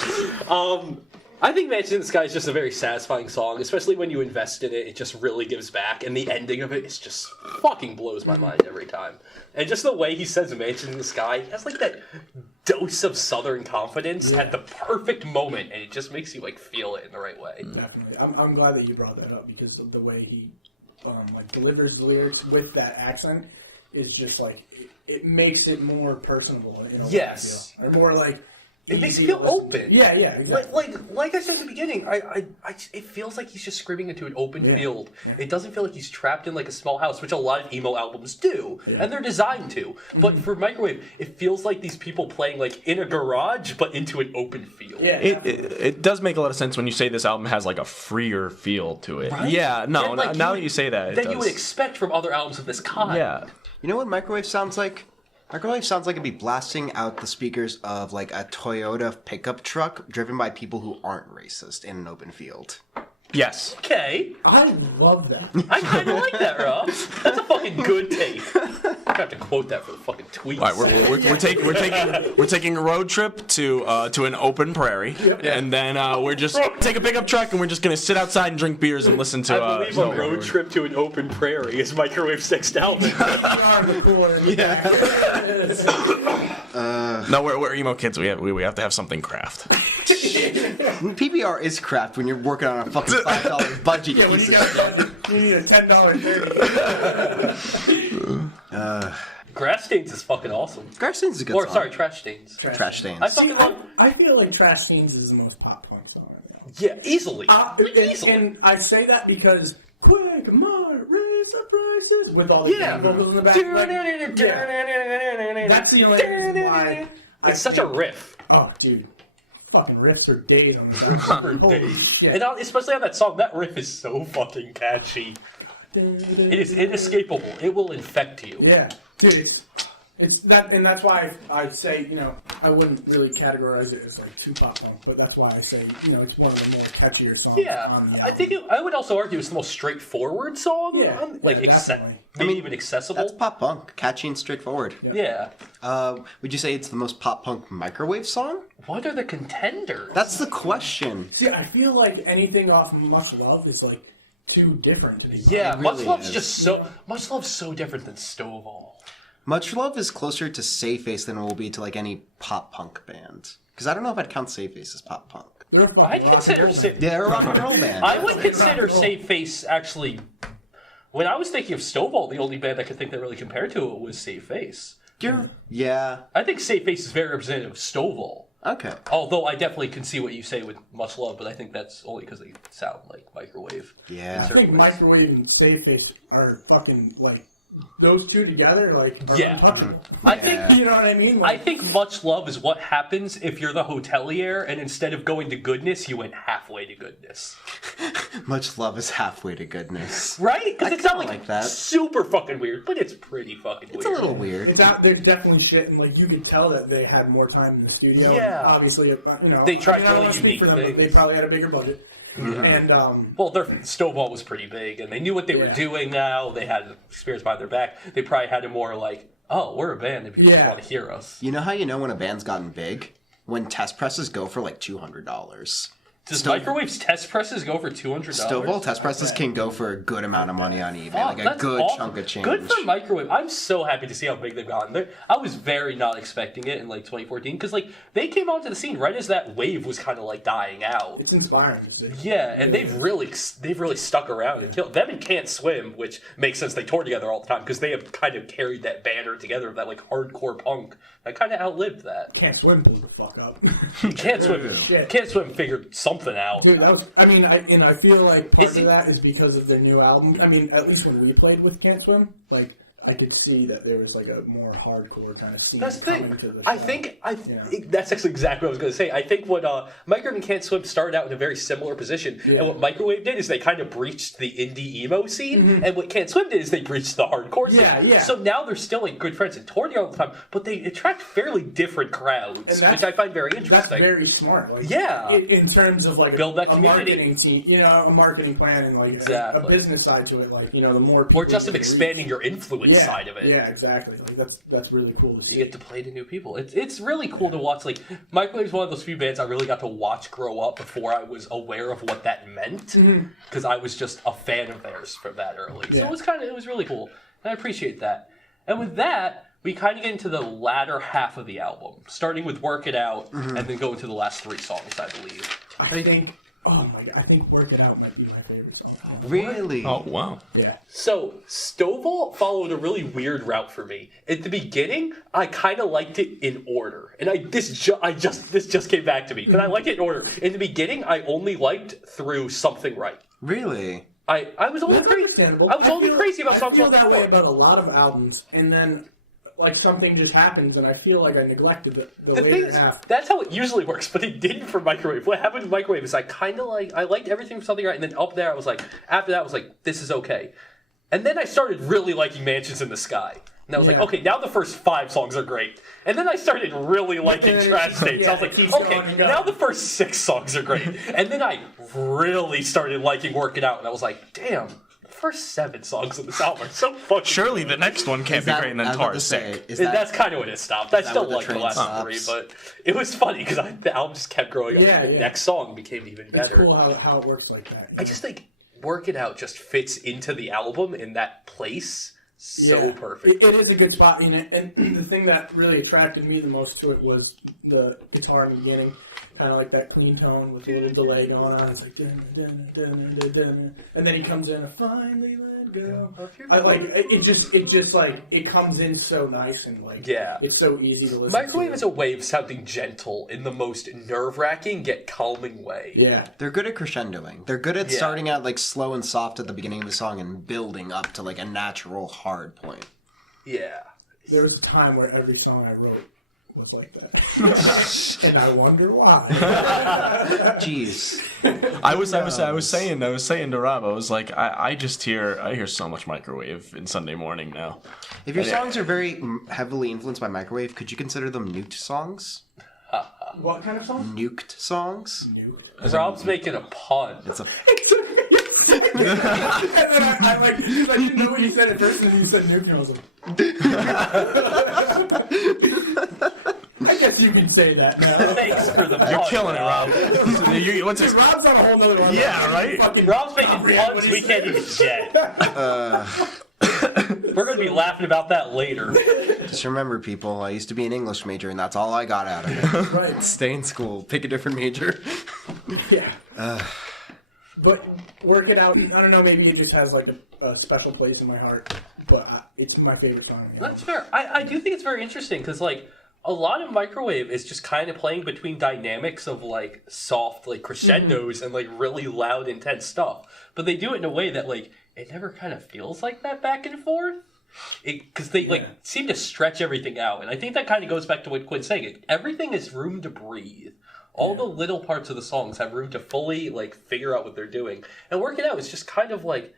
I think Mansion in the Sky is just a very satisfying song, especially when you invest in it. It just really gives back, and the ending of it is just fucking blows my mind every time. And just the way he says Mansion in the Sky, he has like that dose of Southern confidence at the perfect moment, and it just makes you like feel it in the right way. Definitely. I'm glad that you brought that up because of the way he like delivers the lyrics with that accent is just like it makes it more personable. In a way, Yes. I feel. Or more like It makes easy you feel to listen open. to. Yeah, exactly. Like I said at the beginning, it feels like he's just screaming into an open field. Yeah. It doesn't feel like he's trapped in like a small house, which a lot of emo albums do, and they're designed to. But for Microwave, it feels like these people playing like in a garage, but into an open field. Yeah, It does make a lot of sense when you say this album has like a freer feel to it. Right? Yeah, no, And, like, now that you say that, it That does. you would expect from other albums of this kind. Yeah. You know what Microwave sounds like? Microwave sounds like it'd be blasting out the speakers of like a Toyota pickup truck driven by people who aren't racist in an open field. Yes. Okay, I love that. I kind of like that, Rob. That's a fucking good take. I have to quote that for the fucking tweets. All right, we're taking a road trip to an open prairie, and then we're just take a pickup truck and we're just gonna sit outside and drink beers and listen to. I believe a road trip to an open prairie is Microwave's next album. No, we're emo kids. We have to have something craft. PBR is crap when you're working on a fucking $5 budget. Yeah, when you need a $10 Grass Stains is fucking awesome. Grass Stains is a good Or song. sorry, Trash Stains. Trash Stains. I fucking love. I feel like Trash Stains is the most pop punk song. Yeah, easily. Easily. And I say that because quick, come on, raise the prices with all the Yeah. vocals in the back. That's the only reason why. It's such a riff. Oh, dude. Fucking riffs for days on the back. Holy shit. And especially on that song, that riff is so fucking catchy. It is inescapable. It will infect you. Yeah, dude, it's that, and that's why I say, I wouldn't really categorize it as like too pop punk, but that's why I say, it's one of the more catchier songs. Yeah, on the I think I would also argue it's the most straightforward song. Yeah, like definitely. maybe even accessible. That's pop punk, catchy and straightforward. Yeah. Would you say it's the most pop punk Microwave song? What are the contenders? That's the question. See, I feel like anything off Much Love is like too different. Yeah, It Much really Love's is. just Much Love's so different than Stovall. Much Love is closer to Safe Face than it will be to like any pop punk band. Because I don't know if I'd count Safe Face as pop punk. They're a fucking I'd rock consider and roll band. Yeah, they're a rock and roll band. I would consider Save Face actually when I was thinking of Stovall, the only band I could think that really compared to it was Save Face. Yeah. I think Save Face is very representative of Stovall. Okay. Although I definitely can see what you say with Much Love, but I think that's only because they sound like Microwave. Yeah. I think Microwave and Save Face are fucking, like, those two together, like, are untouchable. I think, you know what I mean? I think Much Love is what happens if you're the hotelier, and instead of going to goodness, you went halfway to goodness. Much Love is halfway to goodness. Right? Because it's not like that. super fucking weird, but it's pretty fucking weird. It's a little weird. There's definitely shit, and, like, you could tell that they had more time in the studio. Yeah. And obviously, you know. They tried I don't really wanna speak unique for them, but things. they probably had a bigger budget. Mm-hmm. And, Well, their Stovall was pretty big, and they knew what they were doing now. They had experience behind their back. They probably had a more like, oh, we're a band and people just want to hear us. You know how you know when a band's gotten big? When test presses go for like $200. Does Microwave's test presses go for $200? Stovall test presses can go for a good amount of money on eBay, like a that's good awesome. chunk of change. Good for Microwave. I'm so happy to see how big they've gotten. I was very not expecting it in like 2014 because like they came onto the scene right as that wave was kind of like dying out. it's inspiring. Yeah, and they've really stuck around and killed them and Can't Swim, which makes sense. They tour together all the time because they have kind of carried that banner together of that like hardcore punk that kind of outlived that. Can't Swim blew the fuck up. Can't Swim figured something out. Dude, that was, I feel like part of that is because of their new album. I mean, at least when we played with Can't Swim, like, I could see that there was like a more hardcore kind of scene. That's the thing. coming to the I show. think that's actually exactly what I was going to say. I think what Microwave and Can't Swim started out in a very similar position, and what Microwave did is they kind of breached the indie emo scene, and what Can't Swim did is they breached the hardcore scene. Yeah. So now they're still like good friends and tour together all the time, but they attract fairly different crowds, which I find very interesting. That's very smart. Like, Yeah. in terms of like Build that a community. marketing scene, you know, a marketing plan and like a business side to it. Like, you know, the more people or just of you can expanding reach. your influence side of it. Yeah, exactly. Like that's really cool to see. You get to play to new people. It's really cool to watch. Like Microwave's one of those few bands I really got to watch grow up before I was aware of what that meant, because I was just a fan of theirs from that early. So it was really cool, and I appreciate that. And with that, we kind of get into the latter half of the album, starting with "Work It Out" and then go into the last 3 songs, I believe. I think. Oh my god! I think "Work It Out" might be my favorite song. Really? Oh, wow. Yeah. So Stovall followed a really weird route for me. At the beginning, I kind of liked it in order, and this just came back to me. But I liked it in order. In the beginning, I only liked through "Something Right." Really? I was only crazy. I was only crazy about "Something Right." I feel that way about a lot of albums, and then like something just happens, and I feel like I neglected the The thing later is, half. that's how it usually works, but it didn't for Microwave. What happened with Microwave is I liked everything from Something Right, and then up there I was like, after that I was like, this is okay. And then I started really liking Mansions in the Sky. And I was like, okay, now the first 5 songs are great. And then I started really liking Trash States. I was like, keeps okay, going and going. now the first 6 songs are great. And then I really started liking Work It Out, and I was like, damn. First 7 songs of this album are so fucking Surely the next one can't be great and then Tar is sick. that's kind of when it stopped. I still where the like the train last stops? 3, but it was funny because the album just kept growing up. Yeah, and the yeah. next song became even It's better. cool how it works like that. I just think "Work It Out" just fits into the album in that place so perfect. It is a good spot, and the thing that really attracted me the most to it was the guitar in the beginning, kind of like that clean tone with a little delay going on. It's like dun, dun, dun, dun, dun, dun. And then he comes in, finally let go. I like it. Just like it comes in so nice and like it's so easy to listen. Microwave to. is a way of sounding gentle in the most nerve-wracking yet calming way. Yeah. They're good at crescendoing. They're good at starting out like slow and soft at the beginning of the song and building up to like a natural hard point. Yeah. There was a time where every song I wrote was like that, and I wonder why. Jeez. I was saying to Rob, I was like, I hear so much Microwave in Sunday morning now. If your songs are very heavily influenced by Microwave, could you consider them nuked songs? What kind of song? Nuked songs? Rob's making a pun. It's a And then I didn't know what you said at first, and then you said nuke, and I was like, I guess you can say that now. Thanks for the pun. You're killing it, Rob. What's this? Rob's on a whole nother one. Yeah, right? Rob's making puns we can't even get. We're going to be laughing about that later. Just remember, people, I used to be an English major, and that's all I got out of it. Right. Stay in school. Pick a different major. Yeah. But Work It Out, I don't know, maybe it just has like a special place in my heart, but it's my favorite song. Yeah. That's fair. I do think it's very interesting because, like, a lot of Microwave is just kind of playing between dynamics of, like, soft, like, crescendos and, like, really loud, intense stuff. But they do it in a way that, like, it never kind of feels like that back and forth. Because they, like, seem to stretch everything out. And I think that kind of goes back to what Quinn's saying. Everything is room to breathe. All the little parts of the songs have room to fully, like, figure out what they're doing. And Work It Out is just kind of, like,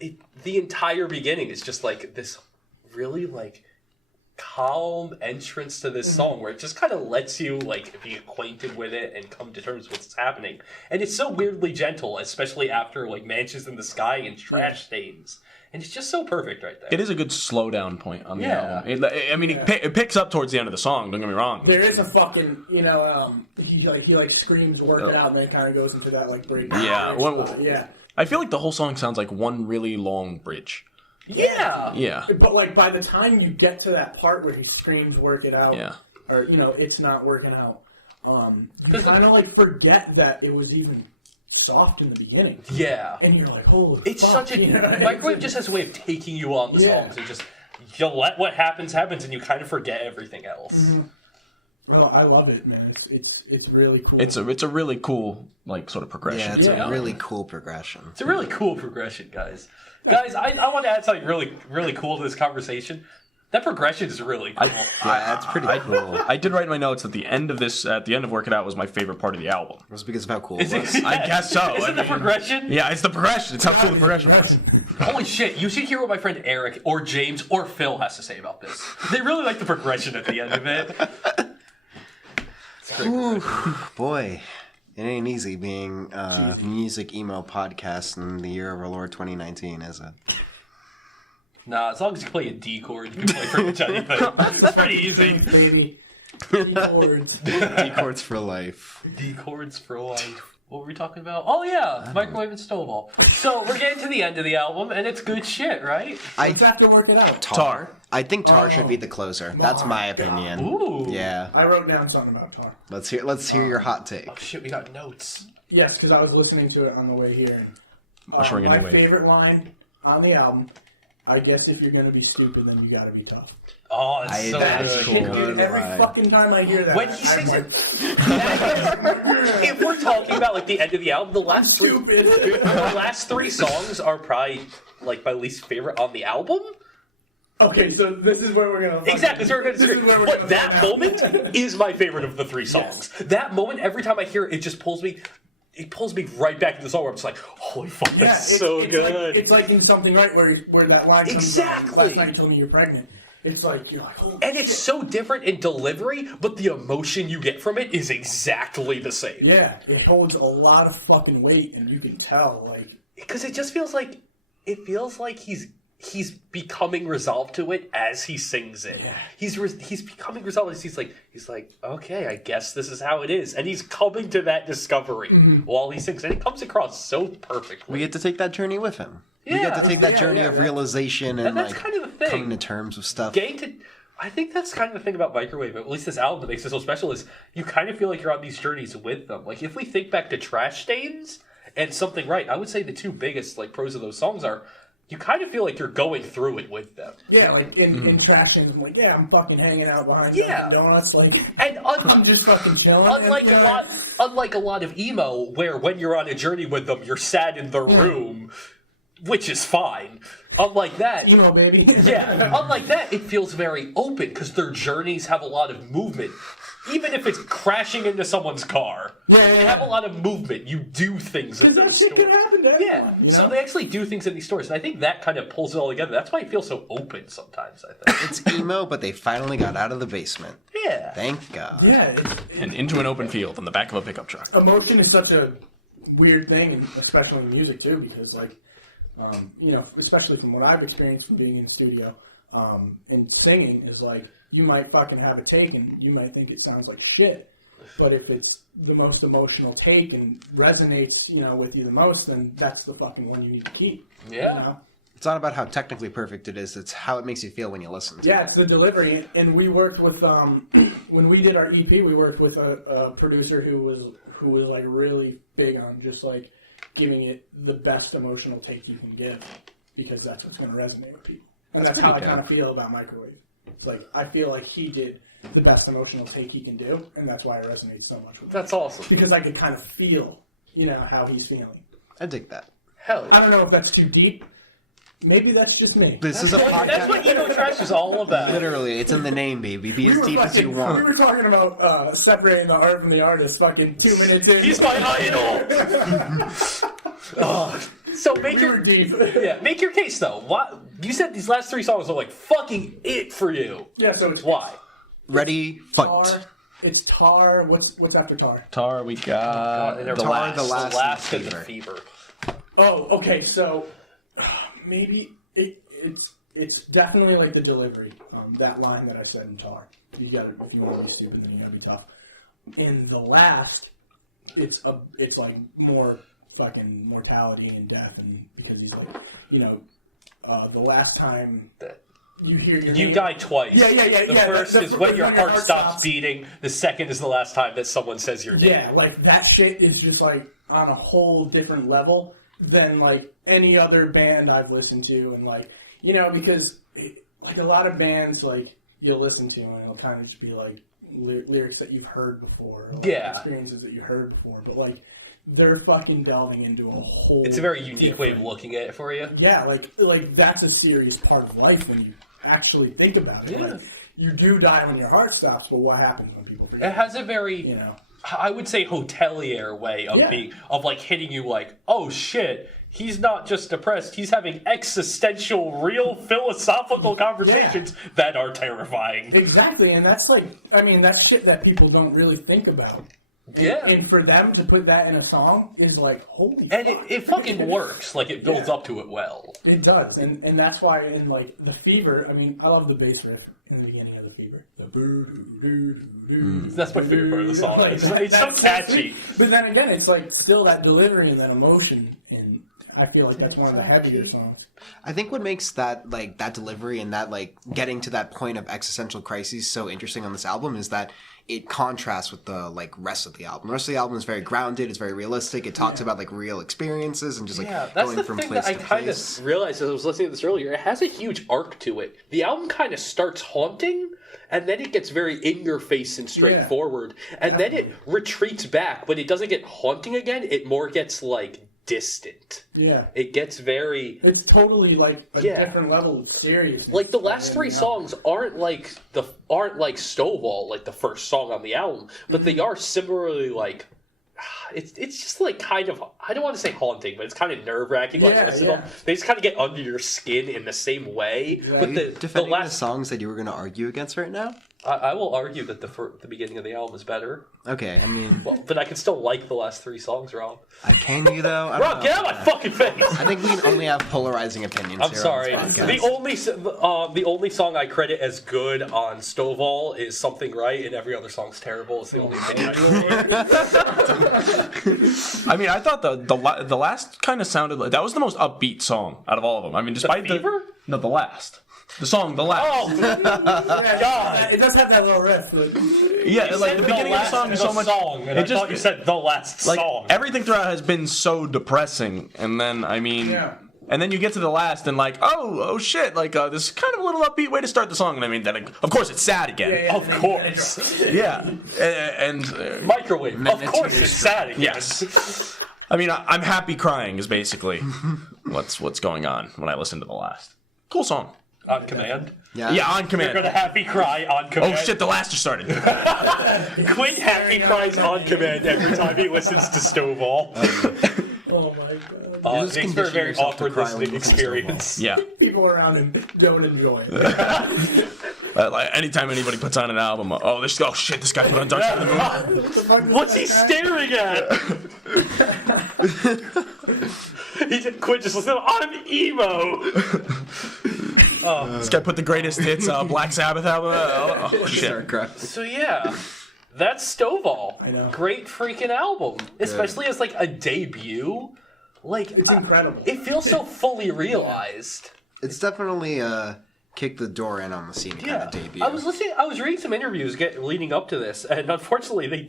the entire beginning is just, like, this really, like, calm entrance to this song where it just kind of lets you, like, be acquainted with it and come to terms with what's happening. And it's so weirdly gentle, especially after, like, Mansions in the Sky and Trash Stains. And it's just so perfect right there. It is a good slow down point on the album. It picks up towards the end of the song, don't get me wrong. There is a fucking, he screams Work It Out, and then it kind of goes into that, like, break. Yeah. I feel like the whole song sounds like one really long bridge. Yeah. But, like, by the time you get to that part where he screams Work It Out, or, it's not working out, you kind of, like, forget that it was even soft in the beginning. Yeah. And you're like, holy It's fuck, such a... Microwave just has a way of taking you on the songs and just... You let what happens, and you kind of forget everything else. Mm-hmm. Well, I love it, man. It's really cool. It's a really cool, like, sort of progression. Yeah, it's a really cool progression. It's a really cool progression, guys. Guys, I want to add something really, really cool to this conversation. That progression is really cool. That's pretty cool. I did write in my notes that the end of Work It Out was my favorite part of the album. It was because of how cool it was. I guess so. Is it the progression? Yeah, it's the progression. It's how cool the progression was. Holy shit, you should hear what my friend Eric or James or Phil has to say about this. They really like the progression at the end of it. Ooh, boy. It ain't easy being a music emo podcast in the year of our Lord 2019, is it? Nah, as long as you play a D chord, you can play pretty much anything. It's pretty easy. Baby. D-chords. D-chords for life. D chords for life. What were we talking about? Oh yeah, Microwave and Stovall. So we're getting to the end of the album, and it's good shit, right? Let's have to Work It Out. Tar. I think Tar should be the closer. That's my opinion. Ooh. Yeah. I wrote down something about Tar. Let's hear your hot take. Oh shit, we got notes. Yes, because I was listening to it on the way here. And, Ushering in my a wave. favorite line on the album, I guess if you're going to be stupid, then you got to be tough. Oh, that's so that's good. cool. Dude, every fucking time I hear that, When he sings I'm it, like, if we're talking about like the end of the album, the last stupid. three songs are probably like my least favorite on the album. Okay, so this is where we're going to... Exactly, so we're going to This is where we're But gonna that find out. moment is my favorite of the three songs. Yes. That moment, every time I hear it, it just pulls me. It pulls me right back to the song where I'm just like, holy fuck, that's so good. It's like in Something Right where that line comes Exactly. from, last night you told me you're pregnant. It's like, you're like, holy And it's shit. so different in delivery, but the emotion you get from it is exactly the same. Yeah, it holds a lot of fucking weight, and you can tell, like... Because it just feels like he's becoming resolved to it as he sings it. Yeah. He's becoming resolved as he's like, okay, I guess this is how it is, and he's coming to that discovery while he sings, and it comes across so perfectly. We get to take that journey with him. We Yeah. get to take that journey yeah, of yeah. realization and that's like kind of the thing. coming to terms with stuff. I think that's kind of the thing about Microwave, at least this album that makes it so special, is you kind of feel like you're on these journeys with them. Like, if we think back to Trash Stains and Something Right, I would say the two biggest like pros of those songs are you kind of feel like you're going through it with them. Yeah, like in Tractions, I'm like, yeah, I'm fucking hanging out behind Yeah. Dunkin' Donuts, like, And I'm just fucking chilling. unlike and, a lot of emo, where when you're on a journey with them, you're sad in the room, which is fine. Unlike that, emo baby. unlike that, it feels very open because their journeys have a lot of movement. Even if it's crashing into someone's car, they have a lot of movement. You do things in that those shit stories. could happen to Yeah, everyone, you so know? they actually do things in these stories, and I think that kind of pulls it all together. That's why it feels so open sometimes, I think. It's emo, but they finally got out of the basement. Yeah. Thank God. Yeah, And into an open field on the back of a pickup truck. emotion is such a weird thing, and especially in music too, because like, especially from what I've experienced from being in the studio, and singing is like, you might fucking have a take and you might think it sounds like shit, but if it's the most emotional take and resonates, with you the most, then that's the fucking one you need to keep. Yeah. You know? It's not about how technically perfect it is. It's how it makes you feel when you listen to it. Yeah, it's the delivery, and we worked with when we did our EP, we worked with a producer who was like really big on just like giving it the best emotional take you can give, because that's what's going to resonate with people. And that's how I kind of feel about Microwave. It's like, I feel like he did the best emotional take he can do, and that's why it resonates so much with me. That's awesome. Because I could kind of feel, how he's feeling. I dig that. Hell yeah. I don't know if that's too deep. Maybe that's just me. This is a podcast. That's what Emo Trash is all about. Literally, it's in the name, baby. Be as deep as you We want. were talking about separating the art from the artist fucking 2 minutes in. He's my idol! So make We were your deep. make your case though. What you said these last 3 songs are like fucking it for you. Yeah, so it's Why? Ready, fight. Tar. It's Tar. What's after Tar? Tar, we got And the they're last. the last. The last and and the Fever. fever. Oh, okay. So maybe it's definitely like the delivery. That line that I said in Tar. You gotta, if you want to be stupid, then you gotta be tough. In the last, it's like more fucking mortality and death, and because he's like, the last time you hear your You name, die twice. Yeah. The first is when your heart stops beating. The second is the last time that someone says your name. Yeah, like that shit is just like on a whole different level than like any other band I've listened to, and like because like a lot of bands like you'll listen to and it'll kind of just be like lyrics that you've heard before, or, like, experiences that you heard before, but like they're fucking delving into a whole. It's a very unique way of looking at it for you. Yeah, like that's a serious part of life when you actually think about it. Yeah. Like, you do die when your heart stops, but what happens when people forget? It has a very, I would say, hotelier way of being, of like hitting you like, oh shit, he's not just depressed, he's having existential, real philosophical conversations that are terrifying. Exactly, and that's like, that's shit that people don't really think about. Yeah. And for them to put that in a song is like, holy And fuck. it fucking works. Like, it builds up to it well. It does, and that's why in like the Fever, I love the bass riff in the beginning of the Fever. The That's my favorite part of the song. Like, It's so that's catchy. sweet. But then again, it's like still that delivery and that emotion, and I feel like that's one of the heavier songs. I think what makes that delivery and that like getting to that point of existential crises so interesting on this album is that it contrasts with the like rest of the album. The rest of the album is very grounded. It's very realistic. It talks about like real experiences and just like That's going the from thing place that I to kind place. of realized as I was listening to this earlier. It has a huge arc to it. The album kind of starts haunting, and then it gets very in your face and straightforward, and then it retreats back, but it doesn't get haunting again. It more gets like distant. Yeah. It gets very. It's totally like a different level of seriousness. Like the last 3 songs aren't like Stovall, like the first song on the album, but they are similarly like it's just like kind of, I don't want to say haunting, but it's kind of nerve wracking. Like listen to them. They just kind of get under your skin in the same way. Yeah. But Are you defending the songs that you were going to argue against right now? I will argue that the beginning of the album is better. Okay, I mean, But I can still like the last 3 songs, Rob. can you though? I don't Rob, know. get out of my fucking face! I think we only have polarizing opinions. I'm here sorry. On this podcast. The only song I credit as good on Stovall is Something Right, and every other song's terrible. It's the only opinion I can I thought the last kind of sounded like that was the most upbeat song out of all of them. Despite the Fever? no, the last. The song, the last. Oh, God. It does have that little riff. Yeah, like the beginning of the song is so much. Song, and I thought you said the last like song. everything throughout has been so depressing, and then and then you get to the last and like oh shit, like this is kind of a little upbeat way to start the song, and then of course it's sad again. Of course. Yeah, and Microwave. Of course it's sad again. yes. I'm happy crying is basically what's going on when I listen to the last. Cool song. On command. Yeah, on command. You're gonna happy cry on command. Oh shit, the last just started. Quinn happy cries on command every time he listens to Stovall. Oh my god. It makes for a very awkward listening experience. Yeah. People around him don't enjoy it. Like anytime anybody puts on an album, oh shit, this guy put on Dark Side of the Moon. What's he staring at? Quinn just listening. I'm emo. This guy put the greatest hits Black Sabbath album. Oh shit. So yeah, that's Stovall. I know. Great freaking album, especially as like a debut. Like It's incredible. It feels so fully realized. It's definitely kicked the door in on the scene kind of debut. I was reading some interviews leading up to this, and unfortunately,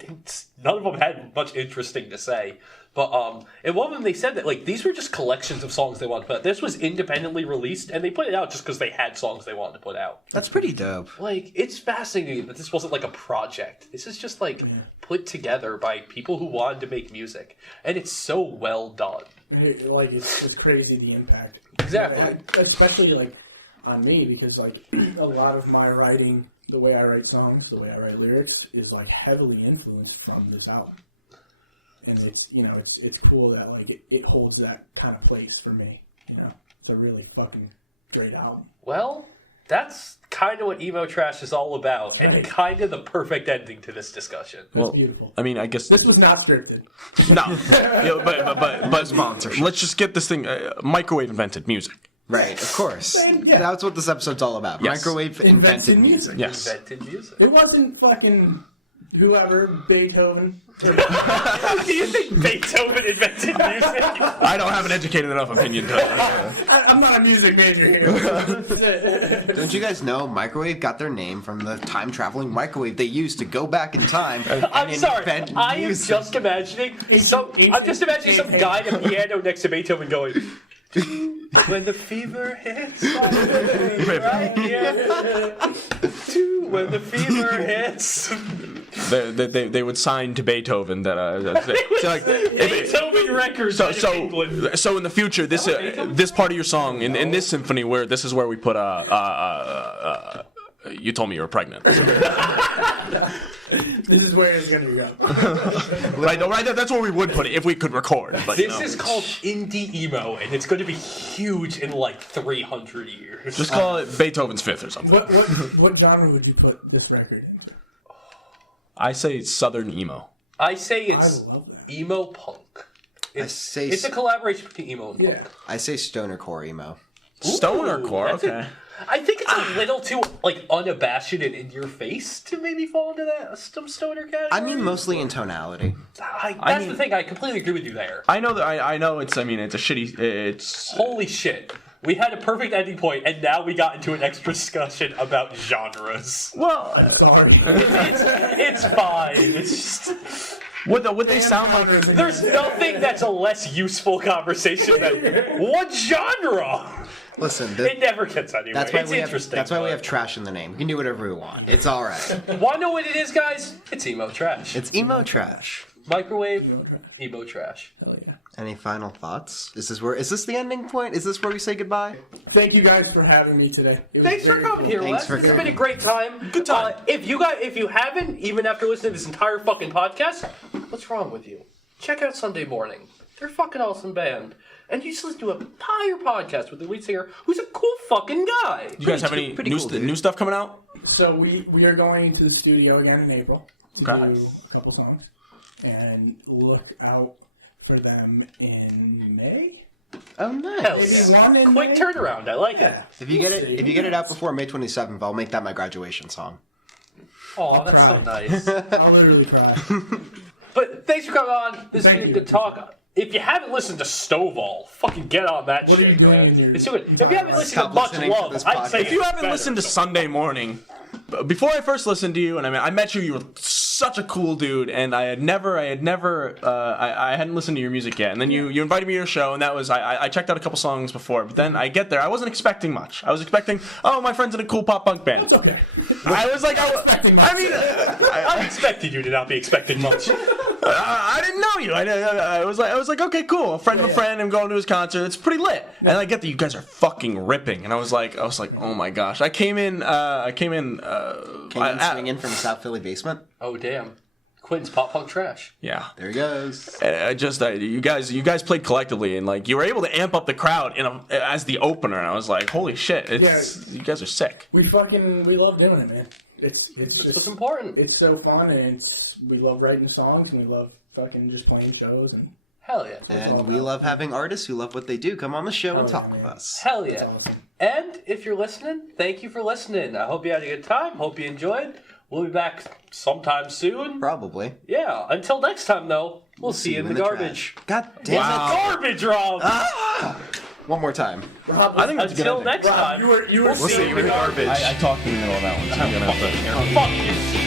none of them had much interesting to say. But in one of them, they said that like these were just collections of songs they wanted to put out. This was independently released, and they put it out just because they had songs they wanted to put out. That's pretty dope. Like, it's fascinating that this wasn't like a project. This is just like put together by people who wanted to make music, and it's so well done. Like it's crazy the impact. Exactly. Especially like on me, because like a lot of my writing, the way I write songs, the way I write lyrics, is like heavily influenced from this album. And it's it's cool that like it holds that kind of place for me. It's a really fucking great album. Well, that's kind of what Emo Trash is all about, and kind of the perfect ending to this discussion. Well, beautiful. I mean, I guess This was not scripted. no, but sponsorship. Let's just get this thing. Microwave invented music. Right, of course. Yeah. That's what this episode's all about. Yes. Microwave invented music. Yes. Invented music. It wasn't fucking whoever, Beethoven. Do you think Beethoven invented music? I don't have an educated enough opinion to. I'm not a music major here. Don't you guys know Microwave got their name from the time-traveling microwave they used to go back in time and I'm sorry. invent I am music? just imagining some guy at a piano next to Beethoven going, when the fever hits, right here. When the fever hits. They would sign to Beethoven that Beethoven records. So in the future, this part of your song in this symphony where this is where we put you told me you were pregnant. This is where it's gonna go. Right, that's where we would put it if we could record. But, This is called indie emo, and it's going to be huge in like 300 years. just call it Beethoven's Fifth or something. What genre would you put this record in? I say Southern emo. I say I it's love that. emo punk. say It's a collaboration between emo and punk. Yeah. I say stoner core emo. Stoner core, that's okay. I think it's a little too like unabashed and in your face to maybe fall into that some stoner category. I mean, mostly in tonality. That's the thing. I completely agree with you there. I know that I know it's. I mean, it's a shitty. It's Holy shit. We had a perfect ending point, and now we got into an extra discussion about genres. well. It's fine. It's just What they sound like? there's nothing that's a less useful conversation than what genre. Listen, It never gets anywhere. that's why It's we have, interesting. that's why we but- have trash in the name. We can do whatever we want. It's all right. Want to know what it is, guys? It's emo trash. It's emo trash. Microwave emo trash. Hell yeah. Any final thoughts? Is this the ending point? Is this where we say goodbye? Thank you guys for having me today. It was Thanks for very coming cool. here, Thanks Wes. for This has been a coming. great time. Good time. If you haven't, even after listening to this entire fucking podcast, what's wrong with you? Check out Sunday Morning. They're a fucking awesome band. And you just listen to an entire podcast with the lead singer, who's a cool fucking guy. You guys have any pretty new cool, dude. new stuff coming out? So we are going to the studio again in April to Okay. do a couple songs, and look out for them in May. Oh, nice. Hell Maybe yeah. one in Quick May? turnaround. I like it. If you get it out before May 27th, I'll make that my graduation song. Oh, that's so nice. I'll literally cry. But thanks for coming on. This has Thank been a you. good talk. If you haven't listened to Stovall, fucking get on that What are shit, you doing man. in your- It's good. If you haven't listened to Stop Much listening to Love, this I'd say podcast. If you haven't better. listened to Sunday Morning, before I first listened to you, and I met you, you were such a cool dude, and I hadn't listened to your music yet. And then you invited me to your show, and that was I checked out a couple songs before, but then I get there, I wasn't expecting much. I was expecting, oh, my friend's in a cool pop punk band. Okay. I was like, I expected you to not be expecting much. I didn't know you. I was like, okay, cool. A friend of a friend. I'm going to his concert. It's pretty lit. And I get that you guys are fucking ripping. And I was like, oh my gosh. I came in. Came in swinging from South Philly basement. Oh damn, Quinn's pop punk trash. Yeah. There he goes. You guys played collectively, and like you were able to amp up the crowd as the opener. And I was like, holy shit! You guys are sick. We love doing it, man. It's That's just what's important. It's so fun, and we love writing songs, and we love fucking just playing shows, and Hell yeah. And we love having artists who love what they do come on the show and talk with us. Hell yeah. That's awesome. And if you're listening, thank you for listening. I hope you had a good time. Hope you enjoyed. We'll be back sometime soon. Probably. Yeah. Until next time, though, we'll see you in the garbage. trash. God damn it. Garbage, Rob! One more time. Rob, I think that's a good Until ending. next Rob, time. you were We'll see. seeing We're the garbage. I talked in the middle of that one, so I'm gonna have to. Fuck you.